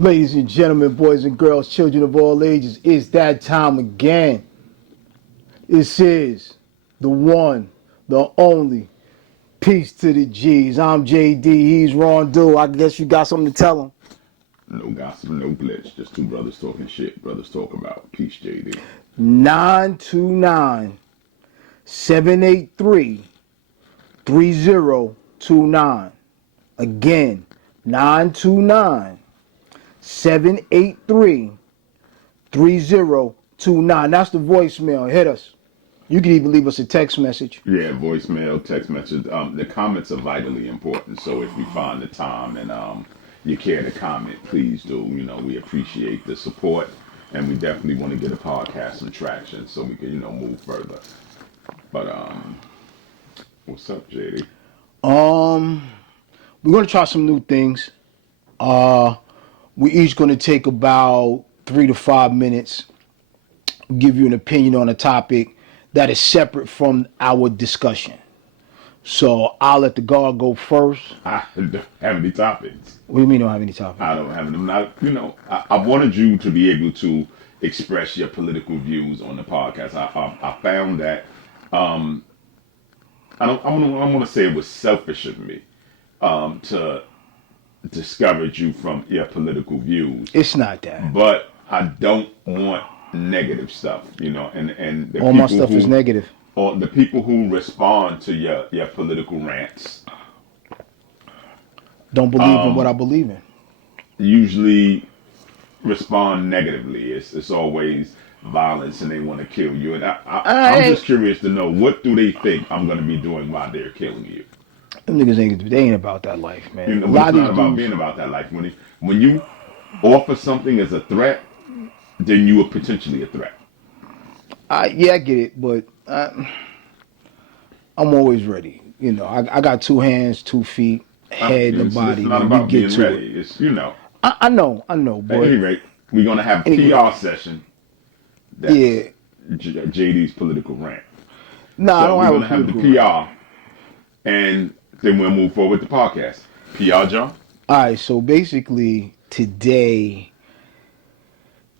Ladies and gentlemen, boys and girls, children of all ages, it's that time again. This is the one, the only. Peace to the G's. I'm JD. He's Ron Do. I guess you got something to tell him. No gossip, no glitch. Just two brothers talking shit. Brothers talk about peace, JD. 929 783 3029. Again, 929 783 3029. That's the voicemail. Hit us. You can even leave us a text message. Yeah, voicemail, text message. The comments are vitally important. So if you find the time and you care to comment, please do. You know, we appreciate the support, and we definitely want to get a podcast some traction so we can, move further. But what's up, JD? We're gonna try some new things. We're each gonna take about 3 to 5 minutes, give you an opinion on a topic that is separate from our discussion. So I'll let the guard go first. I don't have any topics. What do you mean you don't have any topics? I don't have them. I wanted you to be able to express your political views on the podcast. I found that I want to say it was selfish of me to discourage you from your political views. It's not that. But I don't want negative stuff, and the all my stuff is negative. Or the people who respond to your political rants don't believe in what I believe in. Usually respond negatively. It's always violence and they want to kill you. And I'm just curious to know, what do they think I'm going to be doing while they're killing you? Them niggas they ain't about that life, man. A lot it's not about being about that life. When you offer something as a threat, then you are potentially a threat. Yeah, I get it, but I'm always ready. I got 2 hands, 2 feet, head, and body. It's not about being ready. It's I know, but at any rate, we're gonna have a PR session. That's JD's political rant. No, I don't have a political rant. We're gonna have the PR, and then we'll move forward with the podcast. PR, John. All right. So basically, today,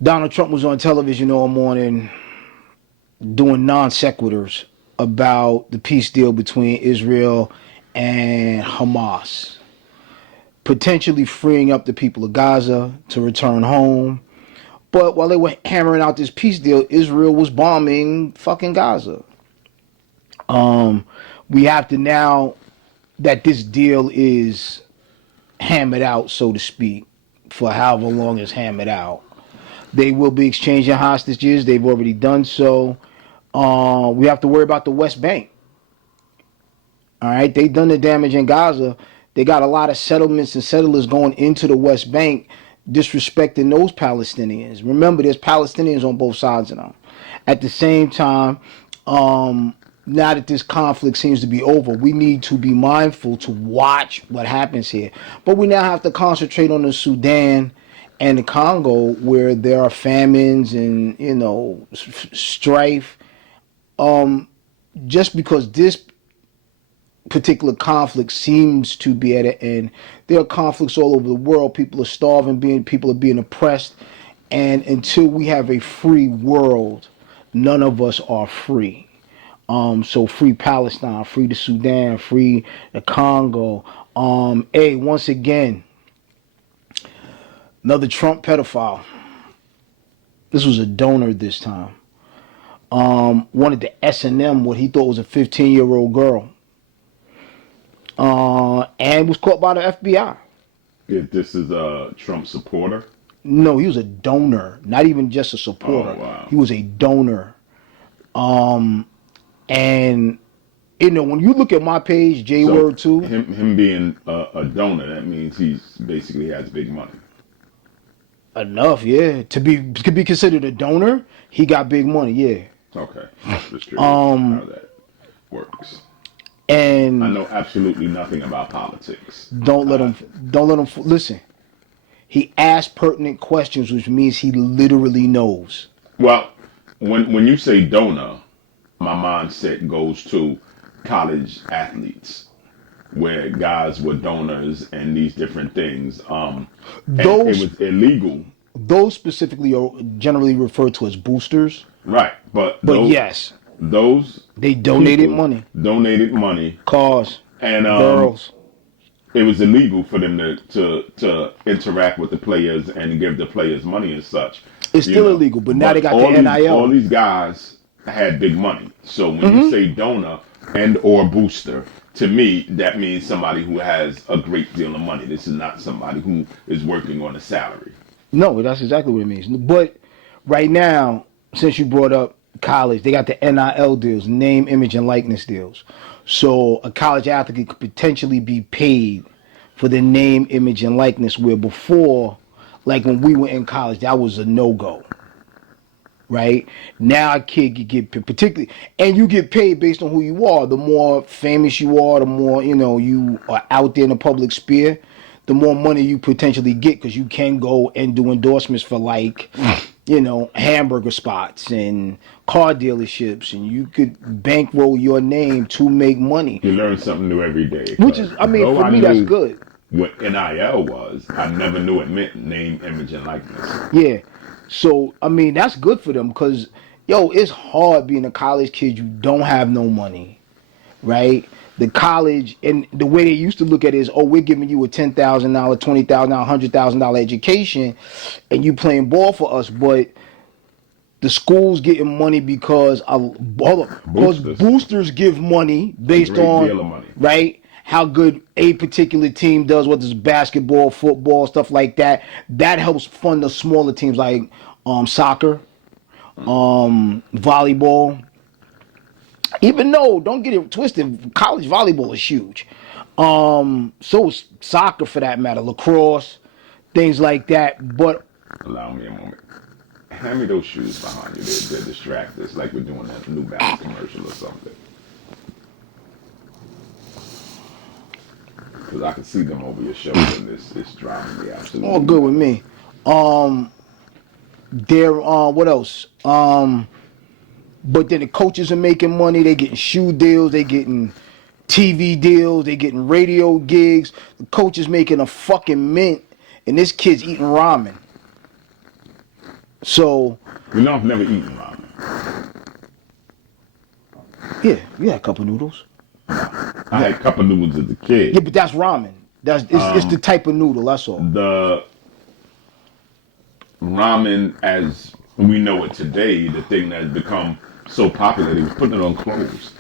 Donald Trump was on television all morning doing non sequiturs about the peace deal between Israel and Hamas, potentially freeing up the people of Gaza to return home. But while they were hammering out this peace deal, Israel was bombing fucking Gaza. We have to, now that this deal is hammered out, so to speak, for however long it's hammered out, they will be exchanging hostages. They've already done so. We have to worry about the West Bank. All right, they've done the damage in Gaza. They got a lot of settlements and settlers going into the West Bank, disrespecting those Palestinians. Remember, there's Palestinians on both sides of them. At the same time, now that this conflict seems to be over, we need to be mindful to watch what happens here. But we now have to concentrate on the Sudan and the Congo, where there are famines and, strife. Just because this particular conflict seems to be at an end, there are conflicts all over the world. People are starving, people are being oppressed, and until we have a free world, none of us are free. So free Palestine, free the Sudan, free the Congo. Once again, another Trump pedophile. This was a donor this time. Wanted to S&M what he thought was a 15-year-old girl. And was caught by the FBI. This is a Trump supporter? No, he was a donor. Not even just a supporter. Oh, wow. He was a donor. And when you look at my page, J-Word too. Him being a donor, that means he basically has big money. Enough, yeah. To be considered a donor, he got big money, yeah. Okay. Just curious how that works. And I know absolutely nothing about politics. Don't let him listen. He asked pertinent questions, which means he literally knows. Well, when you say donor, my mindset goes to college athletes. where guys were donors and these different things. And it Those was illegal, those specifically are generally referred to as boosters. right? But But yes, those they donated people money, donated money, cars, and girls. it was illegal for them to interact with the players and give the players money and such. It's You still know, illegal, but now they but got the all NIL. these guys had big money. So when you say donor and or booster, to me that means somebody who has a great deal of money. This is not somebody who is working on a salary. No, that's exactly what it means. But right now, since you brought up college, they got the NIL deals, name, image, and likeness deals. So a college athlete could potentially be paid for the name, image, and likeness, where before, like when we were in college, that was a no-go. Right now, a kid could get particularly, and you get paid based on who you are. The more famous you are, the more you are out there in the public sphere, the more money you potentially get because you can go and do endorsements for like, hamburger spots and car dealerships, and you could bankroll your name to make money. You learn something new every day. Which 'Cause is, I mean, though for I me, that's knew good. what NIL was, I never knew it meant name, image, and likeness. Yeah. So, I mean, that's good for them because, it's hard being a college kid. You don't have no money, right? The college, and the way they used to look at it is, oh, we're giving you a $10,000, $20,000, $100,000 education, and you playing ball for us. But the school's getting money because, because Boosters, boosters give money a based great on, deal of money. right, how good a particular team does, whether it's basketball, football, stuff like that. That helps fund the smaller teams like soccer, volleyball. Even though, don't get it twisted, college volleyball is huge. So is soccer for that matter, lacrosse, things like that. But Allow me a moment. Hand me those shoes behind you. They're distractors, like we're doing a New Balance commercial or something. Because I can see them over your shoulder, and it's driving me absolutely. all good with me. There, what else? But then the coaches are making money. They getting shoe deals. They getting TV deals. They getting radio gigs. The coach is making a fucking mint, and this kid's eating ramen. So I've never eaten ramen. yeah, you had a cup of noodles. I had cup of noodles as a kid. Yeah, but that's ramen. It's the type of noodle. That's all. The ramen as we know it today, the thing that has become so popular, they was putting it on clothes.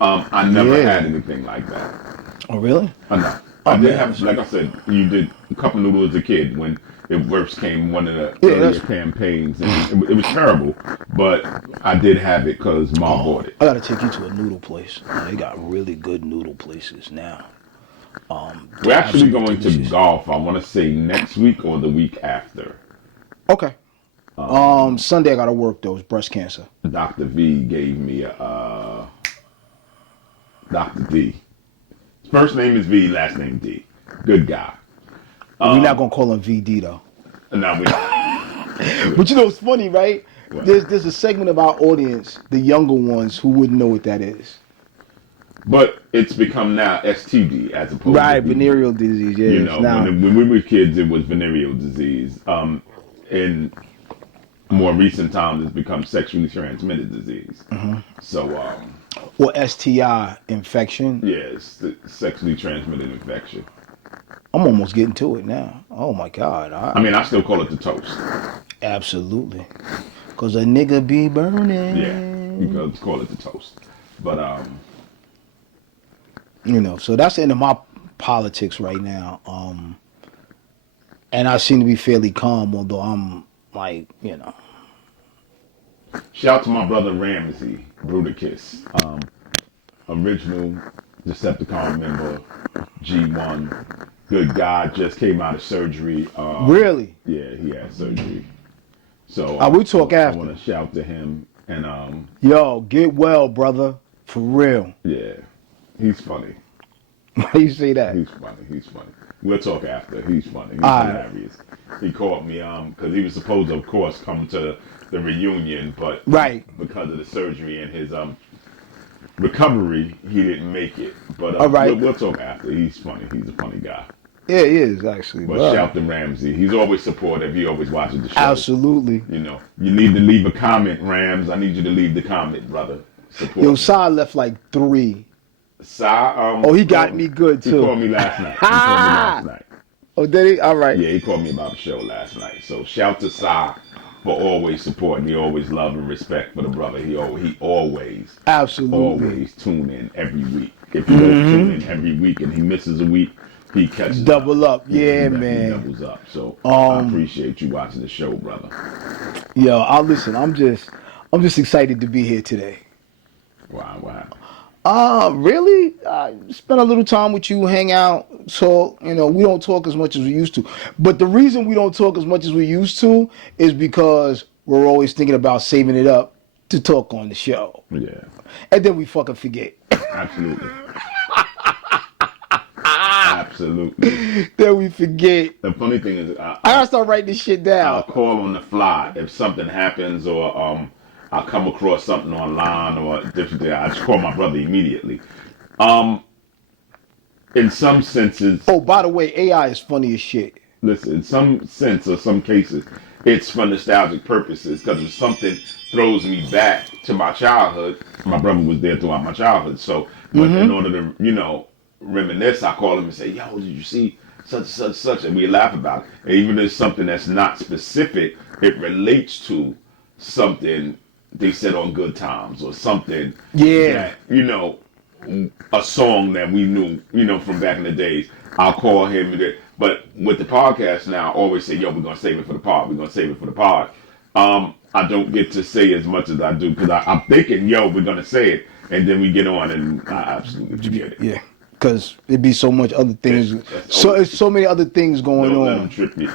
I never had anything like that. Oh really? No. Oh, I did man. have, like I said, you did a cup of noodles as a kid when it first came, one of the earlier campaigns. And it was terrible, but I did have it because Mom bought it. I gotta take you to a noodle place. They got really good noodle places now. We're actually going delicious. to golf, I want to say next week or the week after. Okay. Sunday I gotta work though. It's breast cancer. Dr. V gave me a Dr. D. His first name is V, last name D. Good guy. We're not gonna call him VD though. No, we But it's funny, right? What? There's a segment of our audience, the younger ones, who wouldn't know what that is. But it's become now STD as opposed Right, to VD. venereal disease. Yeah, You know, now. when we were kids, it was venereal disease. In more recent times, it's become sexually transmitted disease. So, Or STI infection. yeah, it's the sexually transmitted infection. I'm almost getting to it now. Oh my God. I mean, I still call it the toast. Absolutely. Cause a nigga be burning. Yeah, you could call it the toast. But So that's the end of my politics right now. And I seem to be fairly calm, although I'm like, shout out to my brother Ramsey Bruticus, original Decepticon member, G1, good guy, just came out of surgery. Really? Yeah, he had surgery. So we'll talk after. I want to shout to him and Yo, get well, brother. For real. yeah, he's funny. Why you say that? He's funny. He's funny. We'll talk after. He's funny. He's All right. hilarious. He called me because he was supposed to, of course, come to the reunion, but Right. because of the surgery and his recovery, he didn't make it. But All right. we'll talk after. He's funny. He's a funny guy. Yeah, he is actually. But But shout to Ramsey. He's always supportive. He always watches the show. absolutely. You know, you need to leave a comment, Rams. I need you to leave the comment, brother. Support. Yo, me. Sai left like 3. Oh, he got me good He too. called me last night. He called me last night. Oh, did he? All right. Yeah, he called me about the show last night. So shout to Sai for always supporting. He always love and respect for the brother. He always Absolutely. tune in every week. If he don't tune in every week and he misses a week, he catches Double up. Yeah, he man. doubles up. So I appreciate you watching the show, brother. Yo, I'll listen. I'm just excited to be here today. Wow. Really? Spend a little time with you, hang out. So, we don't talk as much as we used to. But the reason we don't talk as much as we used to is because we're always thinking about saving it up to talk on the show. Yeah. And then we fucking forget. Absolutely. Absolutely. Then we forget. The funny thing is, I gotta start writing this shit down. I'll call on the fly if something happens, or I'll come across something online or different thing. I just call my brother immediately. In some senses, Oh, by the way, AI is funny as shit. listen, in some sense or some cases, it's for nostalgic purposes, because if something throws me back to my childhood, my brother was there throughout my childhood. So, but in order to, reminisce, I call him and say, yo, did you see such, and we laugh about it. And even if it's something that's not specific, it relates to something they said on Good Times, or something Yeah. that, a song that we knew, from back in the days. I'll call him. But with the podcast now, I always say, yo, we're going to save it for the pod. We're going to save it for the pod. I don't get to say as much as I do, because I'm thinking, yo, we're going to say it. And then we get on and I absolutely forget it. Yeah. Because it'd be so much other things. It's so many other things going Don't let on. them trip you.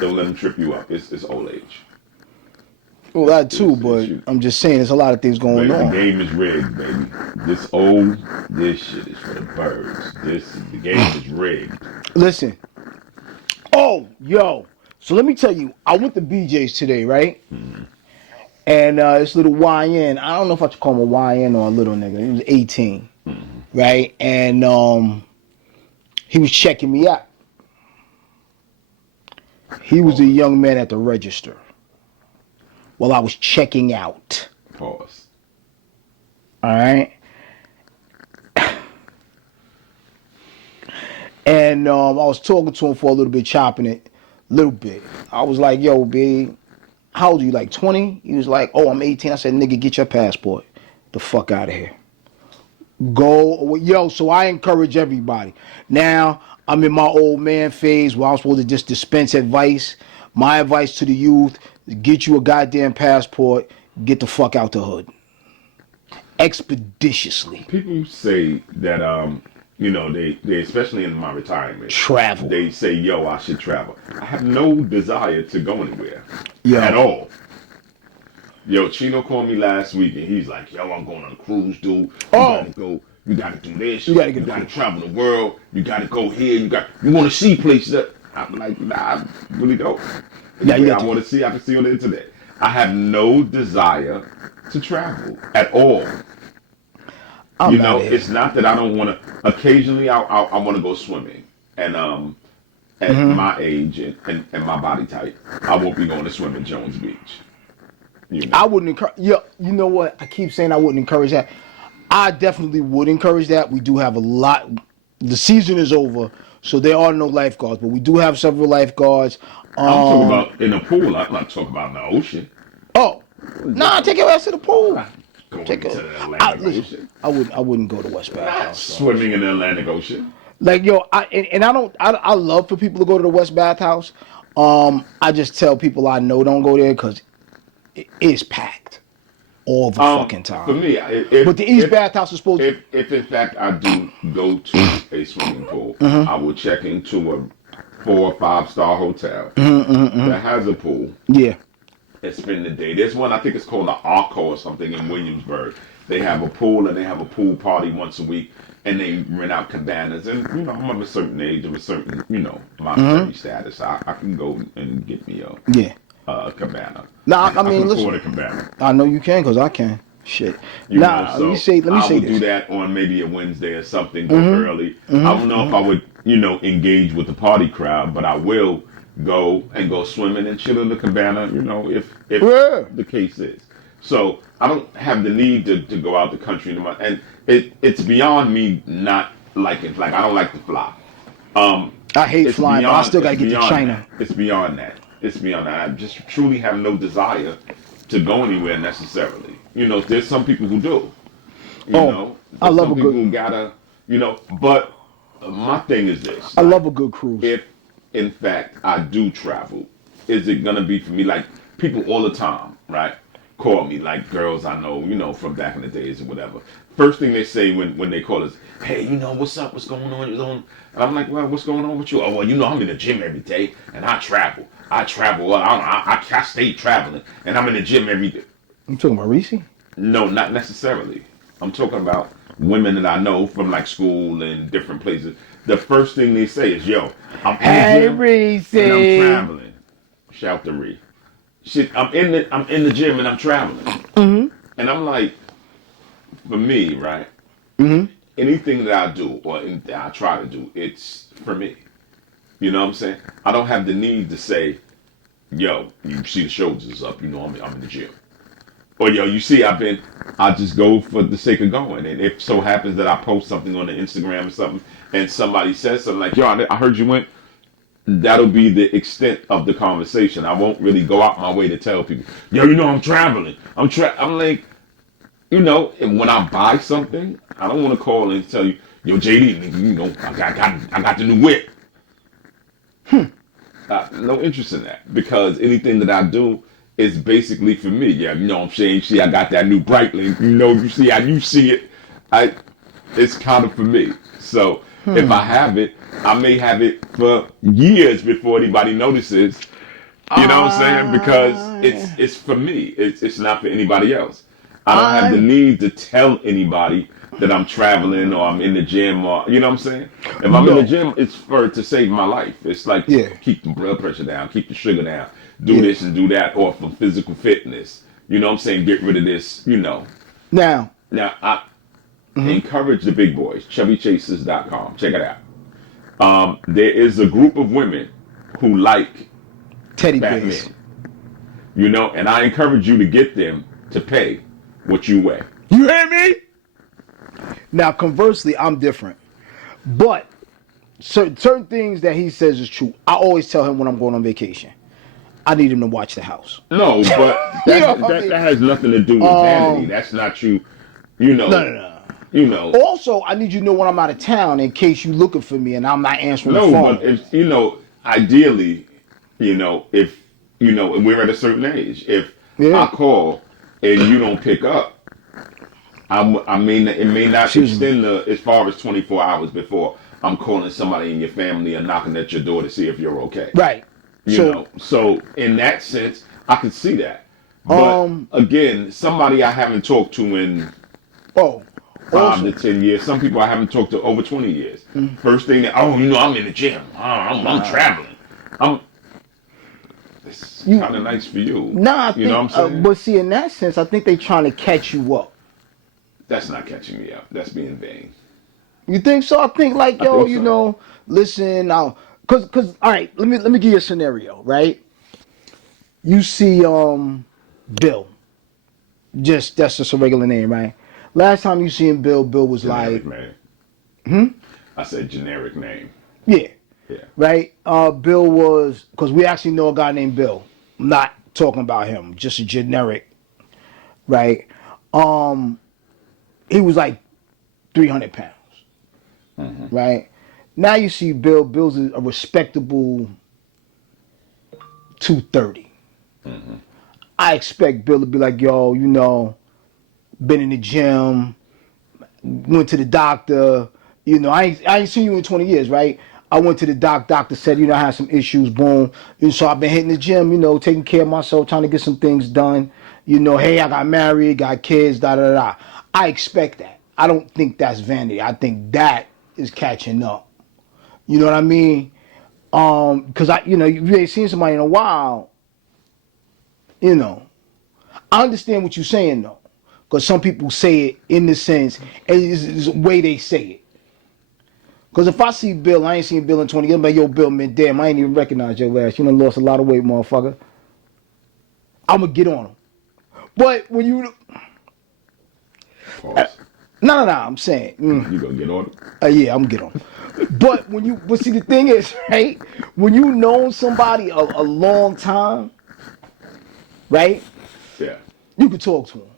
Don't let them trip you up. It's old age. Well, that too, but I'm just saying there's a lot of things going The on. game is rigged, baby. This shit is for the birds. The game is rigged. Listen. Oh, yo. So let me tell you, I went to BJ's today, right? And this little YN, I don't know if I should call him a YN or a little nigga. He was 18, right? And he was checking me out. He was a young man at the register while I was checking out. Pause. All right. And I was talking to him for a little bit, chopping it, a little bit. I was like, yo, B, how old are you, like 20? He was like, oh, I'm 18. I said, nigga, get your passport. The fuck out of here. Go, yo, so I encourage everybody. Now, I'm in my old man phase where I'm supposed to just dispense advice. My advice to the youth is get you a goddamn passport, get the fuck out the hood. Expeditiously. People say that they especially in my retirement, Travel. They say, yo, I should travel. I have no desire to go anywhere Yeah. at all. Yo, Chino called me last week and he's like, yo, I'm going on a cruise, dude. You gotta do this. You gotta travel the world. You gotta go here. You want to see places. I'm like, nah, I really don't. Yeah, you got I to. want to see. I can see on the internet. I have no desire to travel at all. It's not that I don't want to. Occasionally, I want to go swimming, and at my age and my body type, I won't be going to swim in Jones Beach. I wouldn't encourage. Yeah, you know what? I keep saying I wouldn't encourage that. I definitely would encourage that. We do have a lot. The season is over, so there are no lifeguards, but we do have several lifeguards. I'm talking about in the pool. I'm not talking about in the ocean. Oh, nah, take your ass to the pool. Going Take into the Atlantic Ocean. I wouldn't go to West Bathhouse. Swimming in the Atlantic Ocean. Like, yo, I love for people to go to the West Bathhouse. I just tell people I know don't go there because it is packed all the fucking time. For me, but the East Bathhouse is supposed to. If in fact I do go to a swimming pool, I will check into a 4 or 5 star hotel that has a pool. Yeah. And spend the day. There's one, I think it's called the Arco or something in Williamsburg. They have a pool and they have a pool party once a week, and they rent out cabanas. And I'm of a certain age, of a certain monetary status. I can go and get me a cabana. Nah, I can mean, afford listen. a cabana. I know you can because I can. Shit. You know, Nah, so let me I say would do this. that on maybe a Wednesday or something, go early. I don't know if I would, engage with the party crowd, but I will go swimming and chill in the cabana, if Yeah. the case is. So I don't have the need to go out the country, and it's beyond me not liking, like I don't like to fly. Um, I hate flying, but I still it's gotta get to beyond that. China. It's beyond that. It's beyond that. I just truly have no desire to go anywhere necessarily. There's some people who do. Oh, I There's love some a people good who gotta, but my thing is this: I like, love a good cruise. if in fact I do travel, is it gonna be for me? Like people all the time, right? Call me, like girls I know, from back in the days or whatever. First thing they say when they call is, "Hey, what's up? What's going on? And I'm like, well, what's going on with you? Oh, well, I'm in the gym every day and I travel. I travel. Well, I stay traveling and I'm in the gym every day. I'm talking about Reese. No, not necessarily. I'm talking about women that I know from like school and different places. The first thing they say is, "Yo, I'm in the Hey gym and I'm Reese. traveling." Shout to Ree. Shit, I'm in the gym and I'm traveling. And I'm like, for me, right? Anything that I do or that I try to do, it's for me. You know what I'm saying? I don't have the need to say, "Yo, you see the shoulders is up. I'm in the gym." Or yo, I just go for the sake of going. And if so happens that I post something on the Instagram or something, and somebody says something like, "Yo, I heard you went," that'll be the extent of the conversation. I won't really go out my way to tell people, "Yo, I'm traveling. I'm like, and when I buy something, I don't want to call and tell you, "Yo, JD, nigga, I got the new whip." No interest in that because anything that I do is basically for me. Yeah, what I'm saying? See, I got that new Breitling. You see how you see it. I, it's kind of for me. So if I have it, I may have it for years before anybody notices. You know what I'm saying? Because I it's for me. It's not for anybody else. I don't have the I need to tell anybody that I'm traveling or I'm in the gym or you know what I'm saying? If I'm in the no. gym, it's for to save my life. It's like to Yeah. keep the blood pressure down, keep the sugar down, do Yeah. this and do that, or for physical fitness. You know what I'm saying? Get rid of this. Now, Now I encourage the big boys, chubbychasers.com. Check it out. There is a group of women who like teddy fat bears. men. And I encourage you to get them to pay what you weigh. You hear me? Now, conversely, I'm different. But certain things that he says is true. I always tell him when I'm going on vacation. I need him to watch the house. No, but You know that what I that mean? that has nothing to do with vanity. That's not you. You No, know. no, no. You know. Also, I need you to know when I'm out of town in case you looking for me and I'm not answering the No, but phone. if ideally, if and we're at a certain age. If I Yeah. call and you don't pick up, I mean, it may not Excuse me. extend as far as 24 hours before I'm calling somebody in your family and knocking at your door to see if you're okay. Right. So, So in that sense, I can see that. But um, again, somebody I haven't talked to in oh, 5 to also, 10 years. Some people I haven't talked to over 20 years. First thing that, I'm in the gym. I'm traveling. I'm. It's you, kind of nice for you. nah, I You know think, what I'm saying? but see, in that sense, I think they trying to catch you up. That's not catching me up. That's being vain. You think so? I think like, I yo, think so. listen, now, all right, let me give you a scenario, right? You see, Bill. That's just a regular name, right? Last time you seen Bill, Bill was Generic like, name. I said generic name. yeah, Yeah. right. Bill was because we actually know a guy named Bill. I'm not talking about him, just a generic, right? Um, he was like 300 pounds, right? Now you see Bill. Bill's a respectable 230. I expect Bill to be like, yo, been in the gym, went to the doctor. I ain't seen you in 20 years, right? I went to the doctor said, I had some issues, boom. And so I've been hitting the gym, taking care of myself, trying to get some things done. Hey, I got married, got kids, da da da. I expect that. I don't think that's vanity. I think that is catching up. You know what I mean? Because you ain't seen somebody in a while, you know. I understand what you're saying though. Because some people say it in the sense, and it's the way they say it. Because if I see Bill, I ain't seen Bill in 20 years, I'm like, yo, Bill, man, damn, I ain't even recognize your ass. You done lost a lot of weight, motherfucker. I'm going to get on him. But when you... Pause. No, I'm saying... You gonna get on it? Yeah, I'm going to get on him. But see, the thing is, right? When you known somebody a long time, right? Yeah. You could talk to him.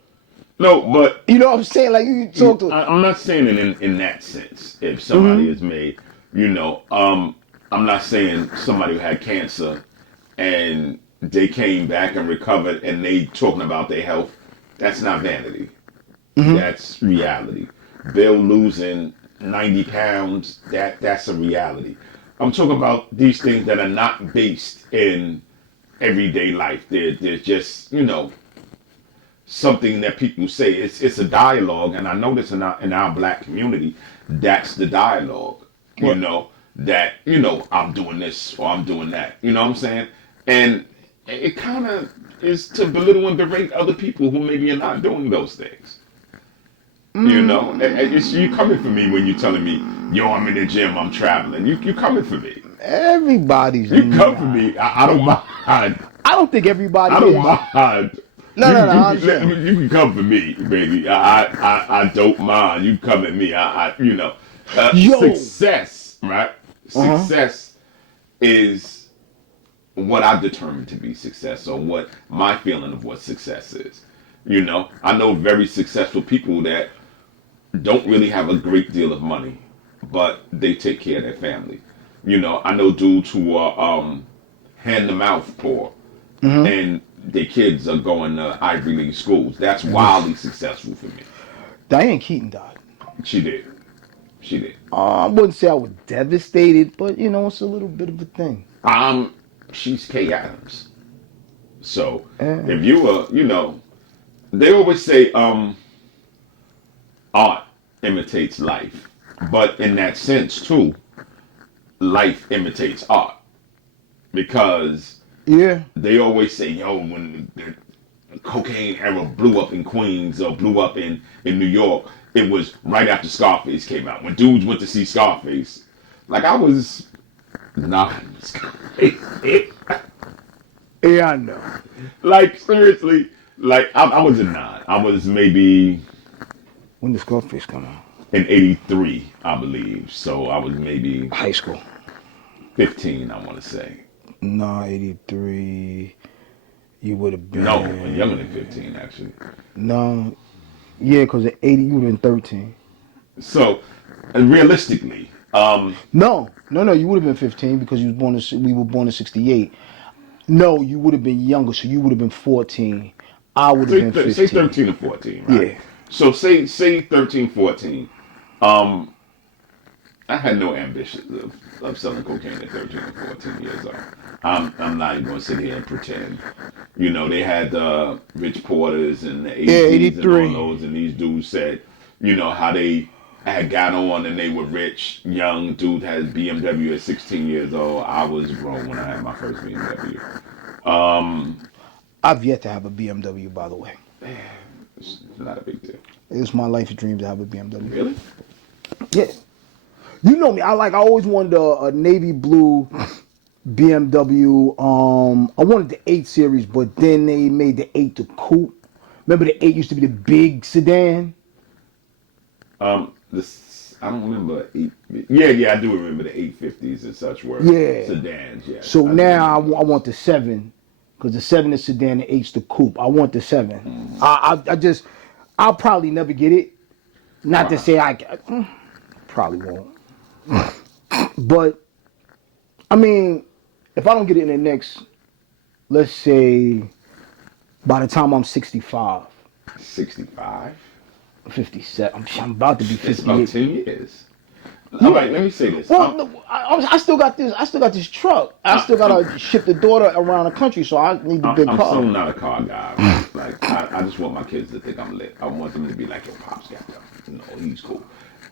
No, but You know what I'm saying? Like, you can talk to him. I'm not saying it in that sense. If somebody Mm-hmm. is made, I'm not saying somebody who had cancer and they came back and recovered and they talking about their health. That's not vanity. Mm-hmm. That's reality. Bill losing 90 pounds. That's a reality. I'm talking about these things that are not based in everyday life. They're just something that people say. It's a dialogue, and I notice in our black community, that's the dialogue. What? That I'm doing this or I'm doing that. You know what I'm saying? And it kind of is to belittle and berate other people who maybe are not doing those things. It's you coming for me when you're telling me, yo, I'm in the gym, I'm traveling. You coming for me. Everybody's You come for not. me. I don't mind. I don't think everybody I don't is. mind. No, I understand. You can come for me, baby. I don't mind. You come at me. Yo. Success, right? Uh-huh. Success is what I've determined to be success, or what my feeling of what success is. I know very successful people that don't really have a great deal of money, but they take care of their family. I know dudes who are hand to mouth poor, Mm-hmm. and their kids are going to Ivy League schools. That's wildly successful for me. Diane Keaton died. She did. She did. I wouldn't say I was devastated, but it's a little bit of a thing. Um, she's Kay Adams. So Yeah. if you are, they always say art imitates life, but in that sense too, life imitates art because Yeah. they always say, yo, when the cocaine era blew up in Queens or blew up in New York, it was right after Scarface came out. When dudes went to see Scarface, like I was not Scarface. Yeah, I know. Like seriously, like I was a nine. I was maybe When did Scarface come out? in '83, I believe. So I was maybe High school. 15. I want to say. No, 83. You would have No, been. younger than 15 actually. No. Yeah, because at 80, you would have been 13. So, and realistically, No. You would have been 15 because you was born in, we were born in 68. No, you would have been younger, so you would have been 14. I would have been say 15. 13 or 14, right? Yeah. So say 13, 14. Um, I had no ambitions of selling cocaine at 13 or 14 years old. I'm not even going to sit here and pretend. They had the Rich Porters and the Yeah, AZs and all 83. those, and these dudes said, how they had got on and they were rich. Young dude had BMW at 16 years old. I was grown when I had my first BMW. I've yet to have a BMW, by the way. It's not a big deal. It's my life's dream to have a BMW. Really? Yeah. You know me. I always wanted a navy blue BMW. I wanted the 8 Series, but then they made the 8 the coupe. Remember the 8 used to be the big sedan? This I don't remember. Yeah, I do remember the 850s and such were Yeah. sedans. Yeah. So I do now I, remember. I want the 7 because the 7 is sedan, the 8's the coupe. I want the 7. I'll probably never get it. Not to Why? say probably won't. But I mean, if I don't get it in the next, let's say, by the time I'm 65, 65. 57, I'm about to be It's about 58. 10 years. All Yeah. right, let me say this. Well, no, I still got this. I still got this truck. I still gotta ship the daughter around the country, so I need the big I'm so car. not a car guy, right? Like I just want my kids to think I'm lit. I want them to be like, "Your pops got them. He's cool."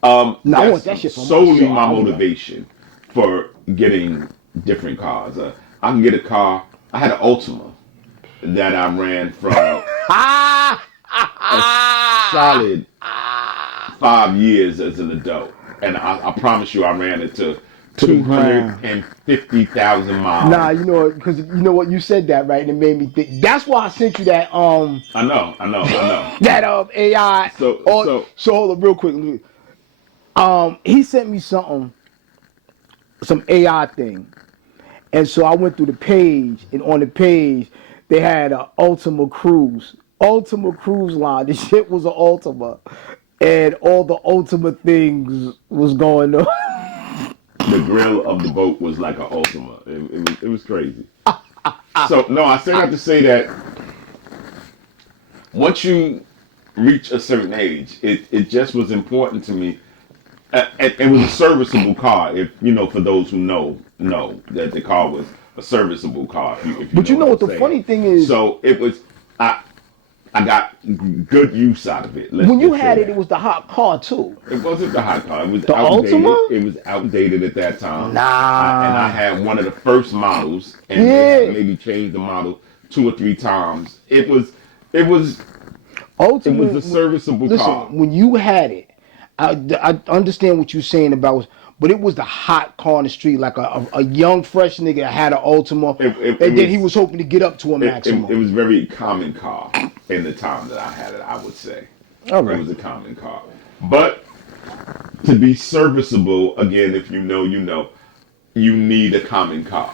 No, I want That's that shit for solely myself. my I want- motivation for getting different cars. I can get a car. I had an Ultima that I ran from. solid 5 years as an adult, and I promise you, I ran it to To the two hundred ground. and 50,000 Nah, miles. you know, because you know what, you said that right, and it made me think. That's why I sent you that I know. that AI. So Or so so hold up real quick. He sent me some AI thing, and so I went through the page, and on the page they had a Ultima Cruise line. The shit was an Ultima, and all the Ultima things was going on. the grill of the boat was like an Ultima. It was crazy. So no, I say that to say that once you reach a certain age, it just was important to me. It was a serviceable car. If you know, for those who know that the car was a serviceable car. If you But know you what know I'm what the saying. funny thing is? So it was. I got good use out of it. Let's When you just say had it, it that. was the hot car too. It wasn't the hot car. It was The outdated. Ultima? It was outdated at that time. And I Nah. had one of the first models, and they had Yeah. maybe changed the model 2 or 3 times. It was it was Ultima. a serviceable car. Listen, when you had it, I understand what you're saying about, but it was the hot car on the street, like a young fresh nigga had an Ultima, It and then he was was hoping to get up to a it maximum. was very common car in the time that I had it. I would say All it right. was a common car, but to be serviceable again, if you know, you know, you need a common car.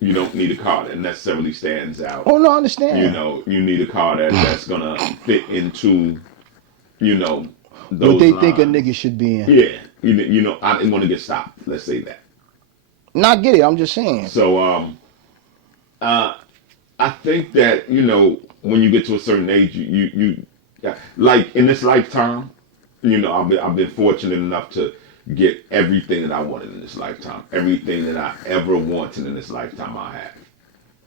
You don't need a car that necessarily stands out. Oh no, I You understand. know, you need a car that's gonna fit into, you know, What those they think a lines. nigga should be in. Yeah, you know, I didn't want to get stopped. Let's say that. Not get it. I'm just saying. So, uh, I think that you know when you get to a certain age, yeah, like in this lifetime, you know, I've been fortunate enough to get everything that I wanted in this lifetime. Everything that I ever wanted in this lifetime, I have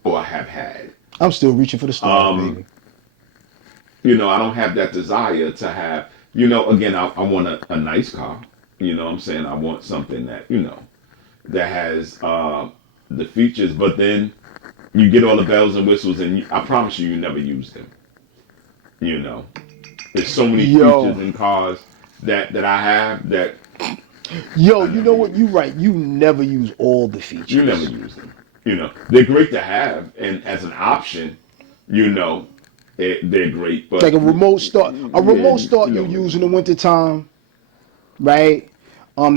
or have had. I'm still reaching for the stars, Um, baby. you know, I don't have that desire to have. You know, again, I want a nice car. You know what I'm saying? I want something that, you know, that has the features, but then you get all the bells and whistles, and I promise you, you never use them. You know, there's so many Yo, features in cars that I have that yo, I you never know what? You use. right. You never use all the You never features. use them. You know, they're great to have, and as an option, you know, they're great, Like but a remote start. A yeah, remote you start you don't really use in the use them. wintertime, right?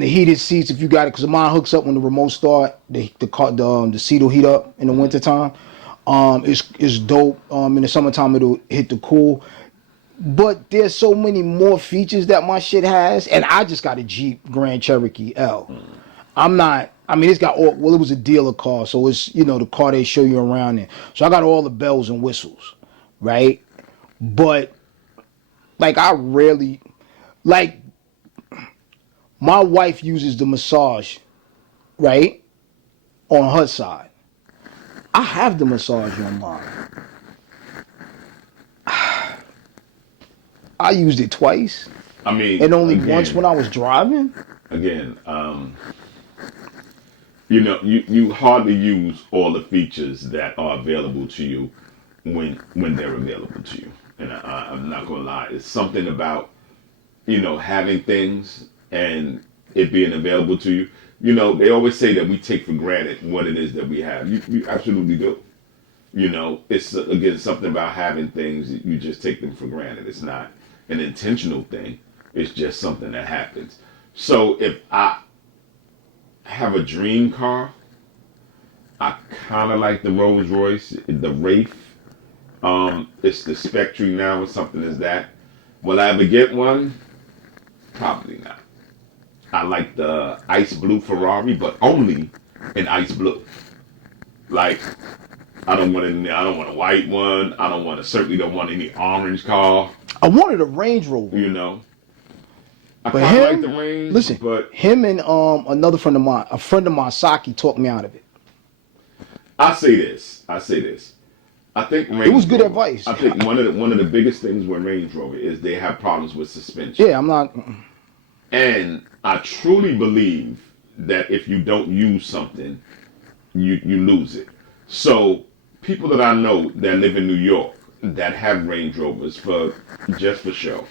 The heated seats if you got it, because mine hooks up when the remote start. The seat will heat up in the wintertime. It's dope. In the summertime it'll hit the cool. But there's so many more features that my shit has, and I just got a Jeep Grand Cherokee L. Mm. I'm not. I mean, it's got all. Well, it was a dealer car, so it's the car they show you around in. So I got all the bells and whistles, right? But like, I rarely like. My wife uses the massage, right, on her side. I have the massage on mine. I used it twice, I mean, and only once when I was driving. again, you know, you hardly use all the features that are available to you when they're available to you. And I'm not gonna lie, it's something about you know having things and it being available to you. You know, they always say that we take for granted what it is that we have. You absolutely do. You know, it's again something about having things you just take them for granted. It's not an intentional thing. It's just something that happens. So if I have a dream car, I kind of like the Rolls Royce, the Wraith. It's the Spectre now or something as that. Will I ever get one? Probably not. I like the ice blue Ferrari, but only in ice blue. Like I don't want a white one. Certainly don't want any orange car. I wanted a Range Rover, You know, I but kind of like the him, range, listen, but him and another friend of mine, a friend of mine, Saki, talked me out of it. I say this. I say this. I think It was Range good Rover. advice. I think one of the biggest things with Range Rover is they have problems with suspension, Yeah, I'm not. and I truly believe that if you don't use something, you lose it. So people that I know that live in New York, that have Range Rovers for just for show.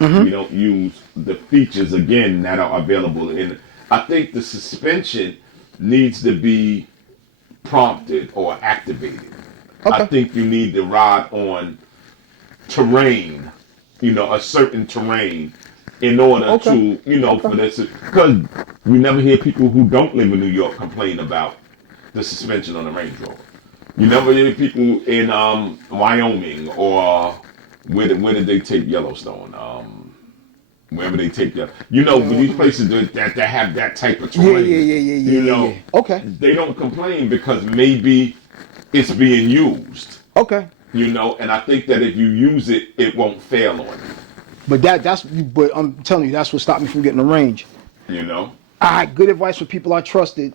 We Mm-hmm. don't use the features again that are available in. I think the suspension needs to be prompted or activated. I Okay. think you need to ride on terrain, a certain terrain, in order Okay. to, Okay. for this, because we never hear people who don't live in New York complain about the suspension on the Range Rover. You never hear people in Wyoming or where did they take Yellowstone? Wherever they take them, these places that have that type of Yeah, yeah, terrain, yeah, yeah, yeah, yeah, yeah. Okay. they don't complain because maybe it's being used, Okay. and I think that if you use it, it won't fail on you, But but I'm telling you, that's what stopped me from getting the range. you know. I had good advice from people I trusted,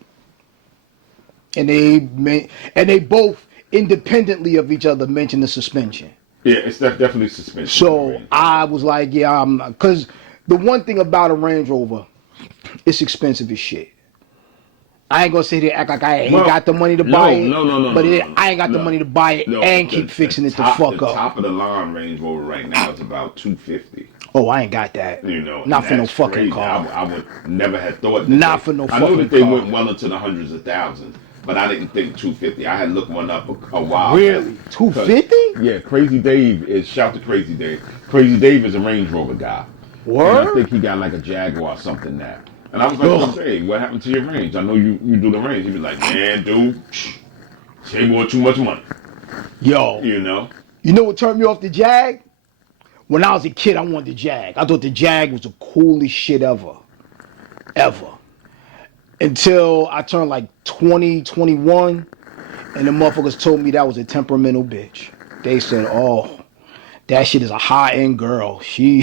and they both independently of each other mentioned the suspension. Yeah, it's definitely suspension on the So Range Rover. I was like, yeah, I'm because the one thing about a Range Rover, it's expensive as shit. I ain't gonna sit here and act like I ain't Well, got the money to buy no, it, no, no, no, but no, no, I ain't got the no, money to buy it no. and The keep fixing it the top fuck the up. top of the line Range Rover right now is about 250. Oh, I ain't got that. And Not for no that's fucking crazy. car. I would never have thought that Not for no I know fucking that they car. went well into the hundreds of thousands, but I didn't think 250. I had looked one up a while back. Really? 250? Yeah, Crazy Dave is shout to Crazy Dave. Crazy Dave is a Range Rover guy, and I Word? think he got like a Jaguar or something now. And I was like, Ugh. Crazy Dave, what happened to your range? I know you do the range. He'd be like, man, dude, she want too much money, Yo, you know. you know what turned me off the Jag? When I was a kid, I wanted the Jag. I thought the Jag was the coolest shit ever. Ever. Until I turned like 20, 21, and the motherfuckers told me that was a temperamental bitch. They said, oh, that shit is a high-end girl. She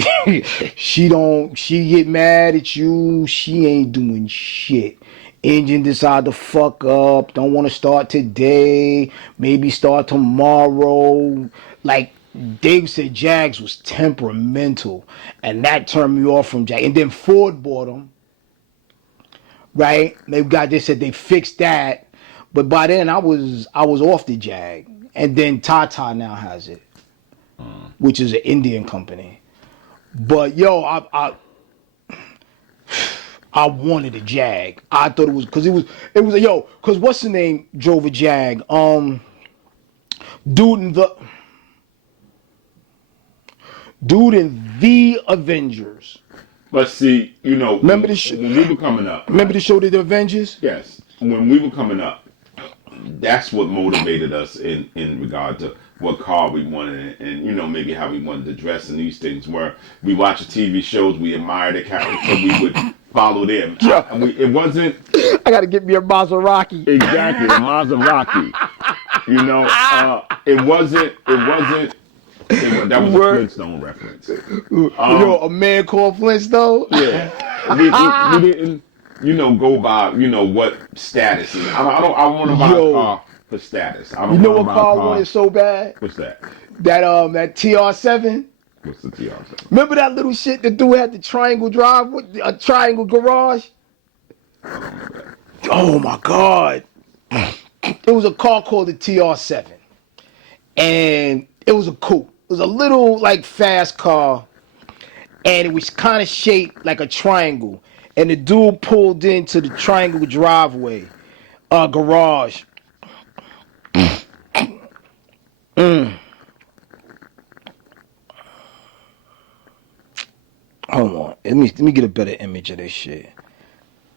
she get mad at you. She ain't doing shit. Engine decide to fuck up. Don't want to start today. Maybe start tomorrow. Like Dave said, Jags was temperamental, and that turned me off from Jag. And then Ford bought them, right? They said they fixed that, but by then I was off the Jag, and then Tata now has it, which is an Indian company. But yo, I wanted a Jag. I thought it was because it was a yo. Because what's the name drove a Jag? Dude in the dude in the Avengers. But see, Remember the when we were coming up, remember the show The Avengers? yes, when we were coming up, that's what motivated us in regard to what car we wanted and maybe how we wanted to dress and these things were we watched TV shows, we admired the character, we would follow them. Yeah. It wasn't I gotta get me a Maserati. exactly a Maserati. That was a Word. Flintstone reference. Yo, a man called Flintstone. Yeah, we didn't, go by, what status is. I want to buy a Yo. car for status. I don't You know wanna what buy a car I wanted so bad? What's that? That TR7. What's the TR7? Remember that little shit the dude had the triangle drive with a triangle garage? I don't remember that. Oh my god. It was a car called the TR7. And it was a coupe. It was a little like fast car. And it was kind of shaped like a triangle. And the dude pulled into the triangle driveway, garage. Hold on. Let me get a better image of this shit.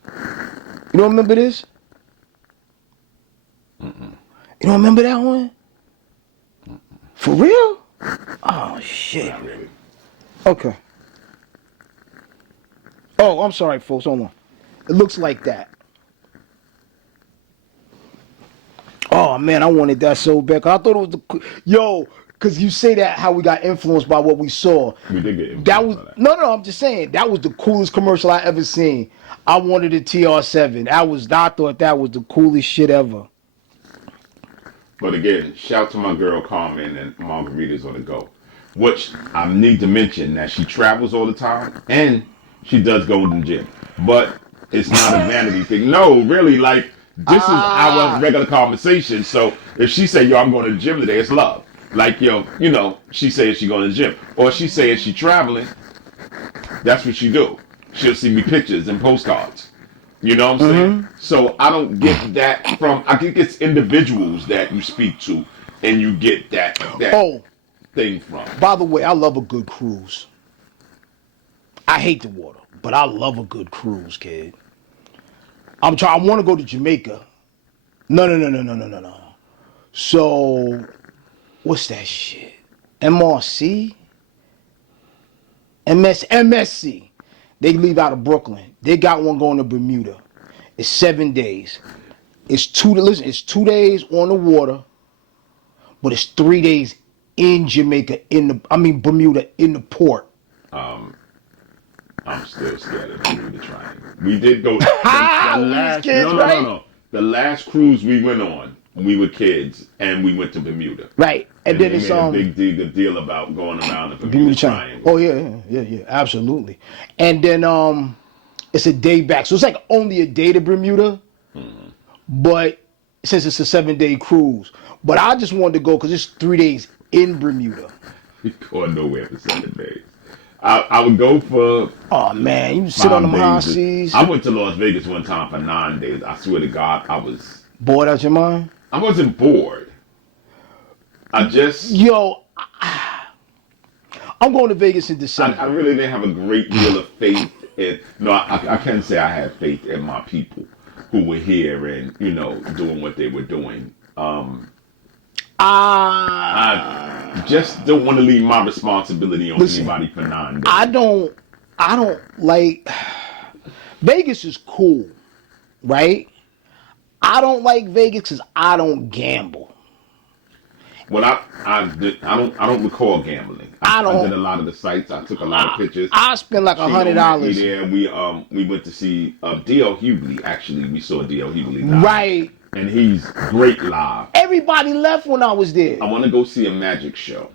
You don't remember this? You don't remember that one? For real? Oh shit. Not really. Okay. Oh, I'm sorry, folks. Hold on. It looks like that. Oh man, I wanted that so bad. 'Cause I thought it was because you say that how we got influenced by what we saw. We did get influenced That was by that. no. I'm just saying that was the coolest commercial I ever seen. I wanted a TR7. I thought that was the coolest shit ever. But again, shout to my girl Carmen and Margaritas on the go. Which I need to mention that she travels all the time and she does go to the gym. But it's not a vanity thing. No, really, like this is our regular conversation. So if she say, yo, I'm going to the gym today, it's love. Like, yo, you know, she says she going to the gym. Or she says she traveling. That's what she do. She'll send me pictures and postcards. You know what I'm saying? So I don't get that from. I think it's individuals that you speak to, and you get that Oh, thing from. by the way, I love a good cruise. I hate the water, but I love a good cruise, kid. I want to go to Jamaica. No. So, what's that shit? MRC? MSC. They leave out of Brooklyn. They got one going to Bermuda. It's 7 days. It's 2 days on the water, but it's 3 days in Jamaica, Bermuda, in the port. I'm still scared of the Bermuda Triangle. We did go the We was last kids, right? no. The last cruise we went on, we were kids, and we went to Bermuda. Right. And And then they it's made a big deal about going around the Bermuda Bermuda Triangle. Triangle. Oh yeah, absolutely. And then it's a day back. So it's like only a day to Bermuda, but since it's a 7 day cruise. But I just wanted to go because it's 3 days in Bermuda. We going nowhere for 7 days. I would go for Oh man, you sit on them high 5 days. seas. I went to Las Vegas one time for 9 days. I swear to God, Bored out your mind? I wasn't bored. I just Yo, I'm going to Vegas in I December. really didn't have a great deal of faith in. No, I can say I had faith in my people who were here and doing what they were doing. I just don't want to leave my responsibility on anybody for 9 days. I don't like Vegas is cool, right? I don't like Vegas because I don't gamble. Well, I don't recall gambling. I did a lot of the sites. I took a lot of pictures. I spent like $100. There, we went to see D.L. Hughley. Actually, we saw D.L. Hughley live. Right. And he's great live. Everybody left when I was there. I want to go see a magic show.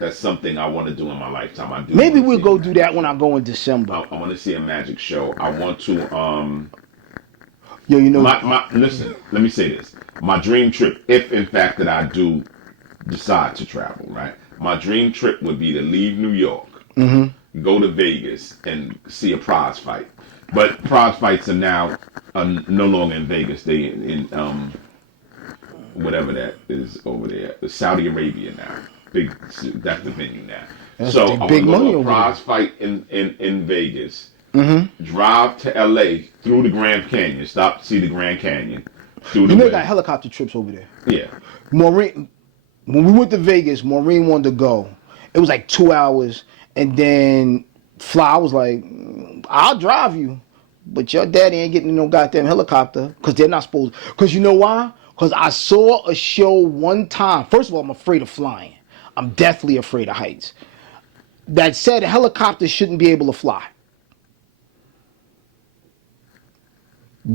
That's something I want to do in my lifetime. I do. Maybe we'll go do that when I go in December. I want to see a magic show. I want to. Yo, you know. Listen. Let me say this. My dream trip, if in fact that I do decide to travel, right? My dream trip would be to leave New York, go to Vegas, and see a prize fight. But prize fights are now no longer in Vegas. They in whatever that is over there, Saudi Arabia now. That's the venue now. That's So I want to big go money to a over prize fight in Vegas. Drive to LA through the Grand Canyon. Stop to see the Grand Canyon. You know they got helicopter trips over there. Yeah. Maureen, when we went to Vegas, Maureen wanted to go. It was like 2 hours, and then fly. I was like, I'll drive you, but your daddy ain't getting no goddamn helicopter because they're not supposed. Because you know why? Because I saw a show one time. First of all, I'm afraid of flying. I'm deathly afraid of heights. That said, helicopters shouldn't be able to fly.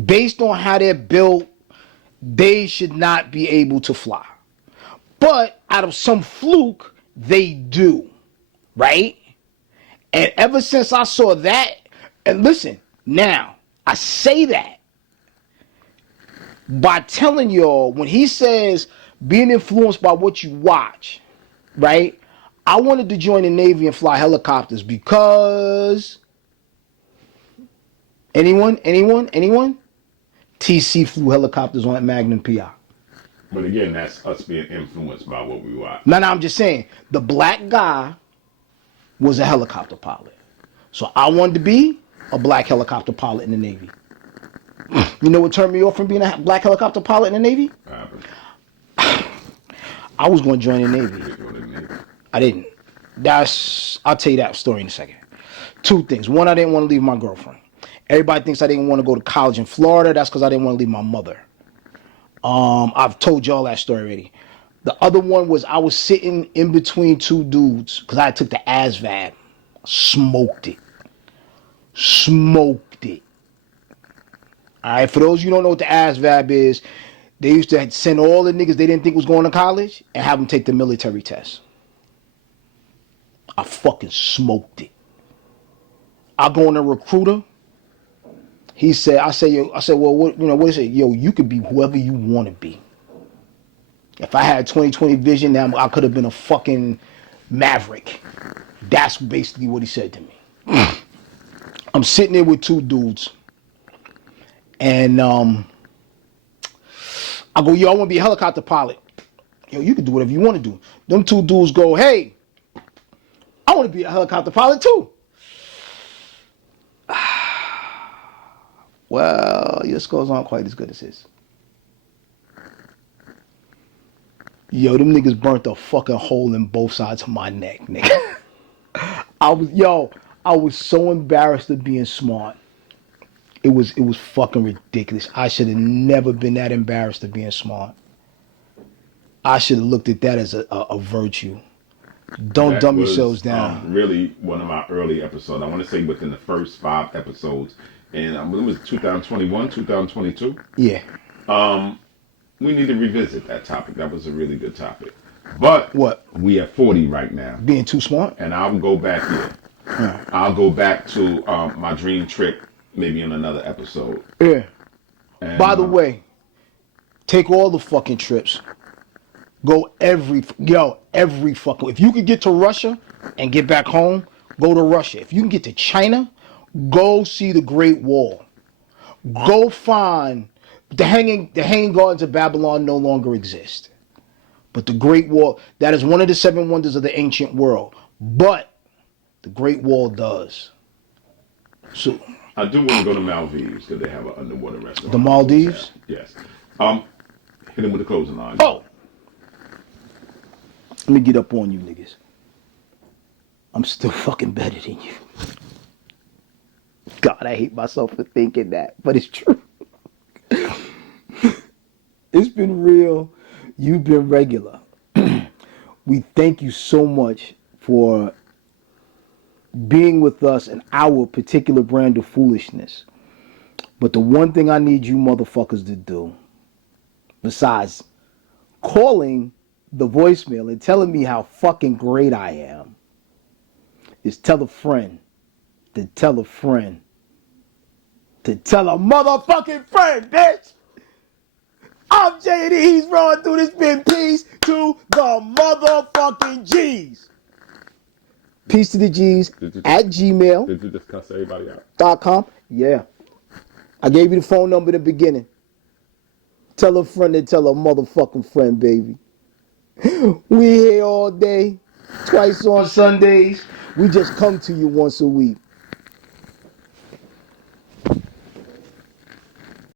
Based on how they're built, they should not be able to fly. But out of some fluke, they do. Right? And ever since I saw that, and listen, now, I say that by telling y'all, when he says being influenced by what you watch, right? I wanted to join the Navy and fly helicopters because anyone? TC flew helicopters on Magnum PI. But again, that's us being influenced by what we watch. No, I'm just saying, the black guy was a helicopter pilot. So I wanted to be a black helicopter pilot in the Navy. You know what turned me off from being a black helicopter pilot in the Navy? I was going to join the Navy. I didn't. I'll tell you that story in a second. Two things. One, I didn't want to leave my girlfriend. Everybody thinks I didn't want to go to college in Florida. That's because I didn't want to leave my mother. I've told y'all that story already. The other one was I was sitting in between two dudes because I took the ASVAB. Smoked it. All right, for those of you who don't know what the ASVAB is, they used to send all the niggas they didn't think was going to college and have them take the military test. I fucking smoked it. I go in a recruiter. He said, I said, well, what is it? Yo, you could be whoever you want to be. If I had 20/20 vision, now I could have been a fucking maverick. That's basically what he said to me. I'm sitting there with two dudes, and I go, yo, I want to be a helicopter pilot. Yo, you can do whatever you want to do. Them two dudes go, hey, I want to be a helicopter pilot too. Well, your scores aren't quite as good as his. Yo, them niggas burnt a fucking hole in both sides of my neck, nigga. I was so embarrassed of being smart. It was fucking ridiculous. I should have never been that embarrassed of being smart. I should have looked at that as a virtue. Don't That dumb was, yourselves down. really one of my early episodes. I want to say within the first 5 episodes, and it was 2021, 2022. Yeah. We need to revisit that topic. That was a really good topic. But What? we at 40 right now, Being too smart? and I'll go back here. I'll go back to my dream trip maybe in another episode. Yeah. And, By the way, take all the fucking trips. Go every fucking. If you could get to Russia and get back home, go to Russia. If you can get to China, go see the Great Wall. Go find the hanging gardens of Babylon no longer exist. But the Great Wall, that is one of the 7 wonders of the ancient world. But the Great Wall does. So I do want to go to Maldives because they have an underwater restaurant. the Maldives? Yes. Hit him with the closing line. Oh! Let me get up on you niggas. I'm still fucking better than you. God, I hate myself for thinking that, but it's true. It's been real. You've been regular. We thank you so much for being with us in our particular brand of foolishness. But the one thing I need you motherfuckers to do, besides calling the voicemail and telling me how fucking great I am, is tell a friend to tell a friend to tell a motherfucking friend, bitch. I'm JD, he's rolling through this been peace to the motherfucking G's. Peace to the G's at gmail.com. Did you just cuss everybody out? Yeah. I gave you the phone number in the beginning. Tell a friend to tell a motherfucking friend, baby. We here all day, twice on Sundays. We just come to you once a week.